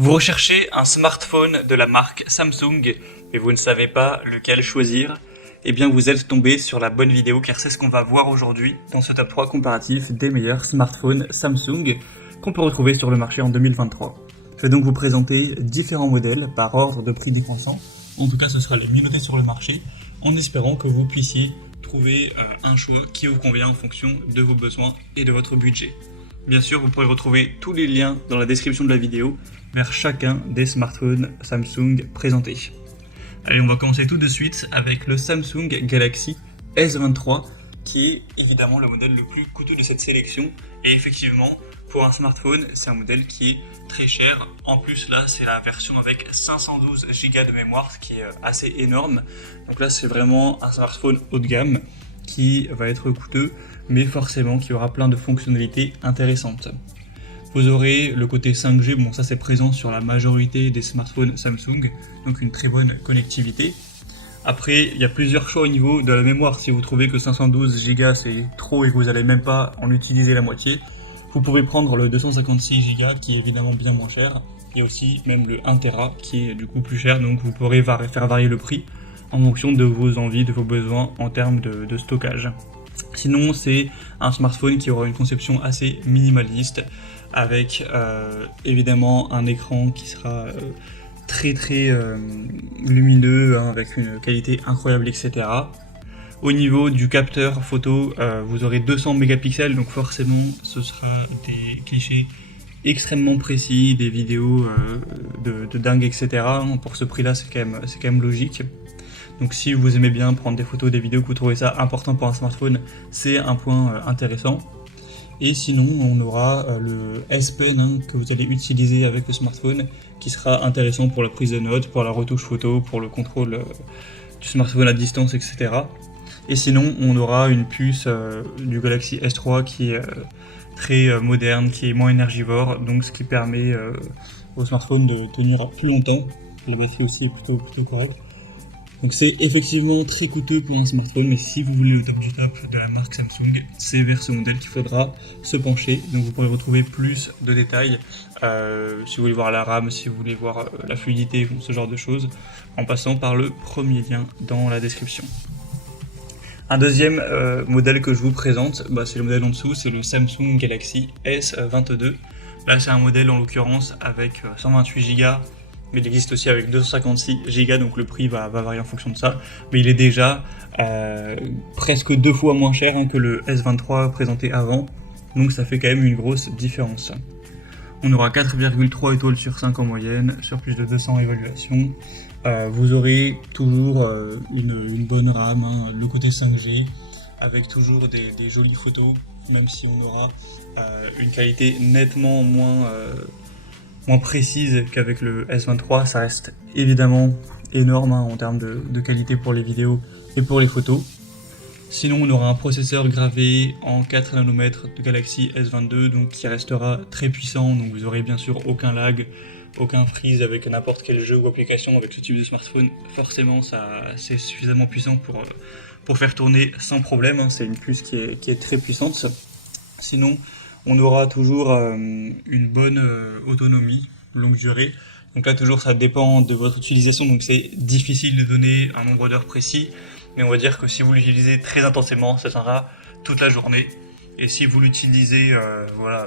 Vous recherchez un smartphone de la marque Samsung, mais vous ne savez pas lequel choisir? Eh bien vous êtes tombé sur la bonne vidéo car c'est ce qu'on va voir aujourd'hui dans ce top 3 comparatif des meilleurs smartphones Samsung qu'on peut retrouver sur le marché en 2023. Je vais donc vous présenter différents modèles par ordre de prix décroissant. En tout cas ce sera les mieux notés sur le marché en espérant que vous puissiez trouver un choix qui vous convient en fonction de vos besoins et de votre budget. Bien sûr, vous pourrez retrouver tous les liens dans la description de la vidéo vers chacun des smartphones Samsung présentés. Allez, on va commencer tout de suite avec le Samsung Galaxy S23 qui est évidemment le modèle le plus coûteux de cette sélection. Et effectivement, pour un smartphone, c'est un modèle qui est très cher. En plus, là, c'est la version avec 512 Go de mémoire, ce qui est assez énorme. Donc là, c'est vraiment un smartphone haut de gamme qui va être coûteux, mais forcément qui aura plein de fonctionnalités intéressantes. Vous aurez le côté 5G, bon ça c'est présent sur la majorité des smartphones Samsung, donc une très bonne connectivité. Après, il y a plusieurs choix au niveau de la mémoire. Si vous trouvez que 512 Go c'est trop et que vous n'allez même pas en utiliser la moitié, vous pouvez prendre le 256 Go qui est évidemment bien moins cher. Il y a aussi même le 1 Tera qui est du coup plus cher, donc vous pourrez faire varier le prix en fonction de vos envies, de vos besoins en termes de stockage. Sinon, c'est un smartphone qui aura une conception assez minimaliste, avec évidemment un écran qui sera très lumineux, avec une qualité incroyable, etc. Au niveau du capteur photo, vous aurez 200 mégapixels, donc forcément ce sera des clichés extrêmement précis, des vidéos de dingue, etc. Pour ce prix-là, c'est quand même logique. Donc si vous aimez bien prendre des photos, des vidéos, que vous trouvez ça important pour un smartphone, c'est un point intéressant. Et sinon, on aura le S Pen que vous allez utiliser avec le smartphone, qui sera intéressant pour la prise de notes, pour la retouche photo, pour le contrôle du smartphone à distance, etc. Et sinon, on aura une puce du Galaxy S3 qui est très moderne, qui est moins énergivore, donc ce qui permet au smartphone de tenir plus longtemps. La batterie aussi est plutôt correcte. Donc c'est effectivement très coûteux pour un smartphone, mais si vous voulez le top du top de la marque Samsung, c'est vers ce modèle qu'il faudra se pencher. Donc vous pourrez retrouver plus de détails, si vous voulez voir la RAM, si vous voulez voir la fluidité, ce genre de choses, en passant par le premier lien dans la description. Un deuxième modèle que je vous présente, c'est le modèle en dessous, c'est le Samsung Galaxy S22. Là c'est un modèle en l'occurrence avec 128 Go, mais il existe aussi avec 256 Go, donc le prix va varier en fonction de ça. Mais il est déjà presque 2 fois moins cher que le S23 présenté avant, donc ça fait quand même une grosse différence. On aura 4,3 étoiles sur 5 en moyenne, sur plus de 200 évaluations. Vous aurez toujours une bonne RAM, le côté 5G, avec toujours des jolies photos, même si on aura une qualité nettement moins précise qu'avec le S23, ça reste évidemment énorme en termes de qualité pour les vidéos et pour les photos. Sinon, on aura un processeur gravé en 4 nanomètres de Galaxy S22, donc qui restera très puissant, donc vous aurez bien sûr aucun lag, aucun freeze avec n'importe quel jeu ou application avec ce type de smartphone. Forcément, c'est suffisamment puissant pour faire tourner sans problème, c'est une puce qui est très puissante. Sinon, on aura toujours une bonne autonomie, longue durée. Donc là, toujours, ça dépend de votre utilisation, donc c'est difficile de donner un nombre d'heures précis. Mais on va dire que si vous l'utilisez très intensément, ça tiendra toute la journée. Et si vous l'utilisez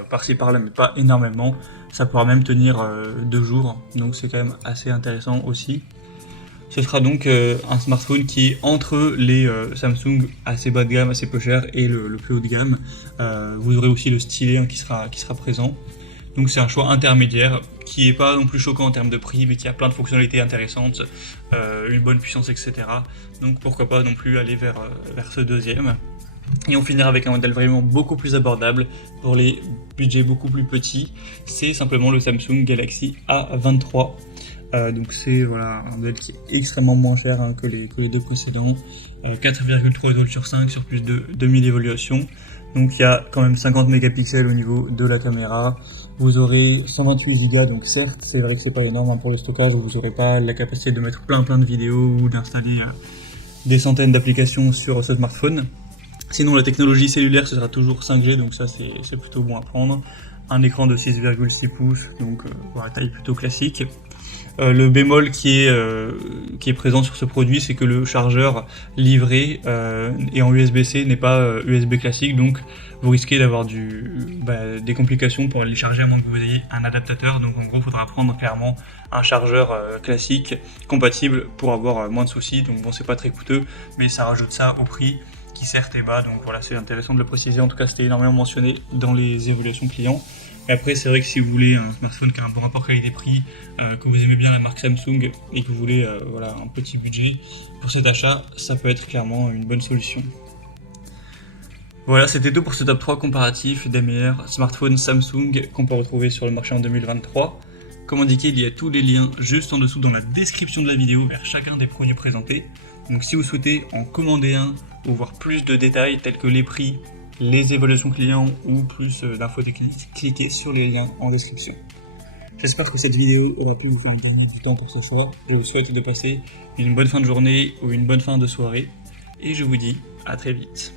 par-ci par-là, mais pas énormément, ça pourra même tenir 2 jours. Donc c'est quand même assez intéressant aussi. Ce sera donc un smartphone qui est entre les Samsung assez bas de gamme, assez peu cher, et le plus haut de gamme. Vous aurez aussi le stylet qui sera présent. Donc c'est un choix intermédiaire qui n'est pas non plus choquant en termes de prix, mais qui a plein de fonctionnalités intéressantes, une bonne puissance, etc. Donc pourquoi pas non plus aller vers ce deuxième. Et on finira avec un modèle vraiment beaucoup plus abordable pour les budgets beaucoup plus petits. C'est simplement le Samsung Galaxy A23. Donc c'est un modèle qui est extrêmement moins cher que les deux précédents, 4,3 étoiles sur 5 sur plus de 2000 évaluations. Donc il y a quand même 50 mégapixels au niveau de la caméra. Vous aurez 128 Go, donc certes c'est vrai que c'est pas énorme pour le stockage, vous n'aurez pas la capacité de mettre plein de vidéos ou d'installer des centaines d'applications sur ce smartphone. Sinon la technologie cellulaire ce sera toujours 5G, donc ça c'est plutôt bon à prendre. un écran de 6,6 pouces, donc voilà, taille plutôt classique. Le bémol qui est présent sur ce produit, c'est que le chargeur livré est en USB-C, n'est pas USB classique, donc vous risquez d'avoir des complications pour aller le charger à moins que vous ayez un adaptateur. Donc en gros, il faudra prendre clairement un chargeur classique compatible pour avoir moins de soucis. Donc bon, c'est pas très coûteux, mais ça rajoute ça au prix qui certes est bas. Donc voilà, c'est intéressant de le préciser. En tout cas, c'était énormément mentionné dans les évaluations clients. Et après, c'est vrai que si vous voulez un smartphone qui a un bon rapport qualité-prix, que vous aimez bien la marque Samsung et que vous voulez un petit budget pour cet achat, ça peut être clairement une bonne solution. Voilà, c'était tout pour ce top 3 comparatif des meilleurs smartphones Samsung qu'on peut retrouver sur le marché en 2023. Comme indiqué, il y a tous les liens juste en dessous dans la description de la vidéo vers chacun des produits présentés. Donc si vous souhaitez en commander un ou voir plus de détails tels que les prix, les évaluations clients ou plus d'infos techniques, cliquez sur les liens en description. J'espère que cette vidéo aura pu vous faire gagner du temps pour ce soir. Je vous souhaite de passer une bonne fin de journée ou une bonne fin de soirée. Et je vous dis à très vite.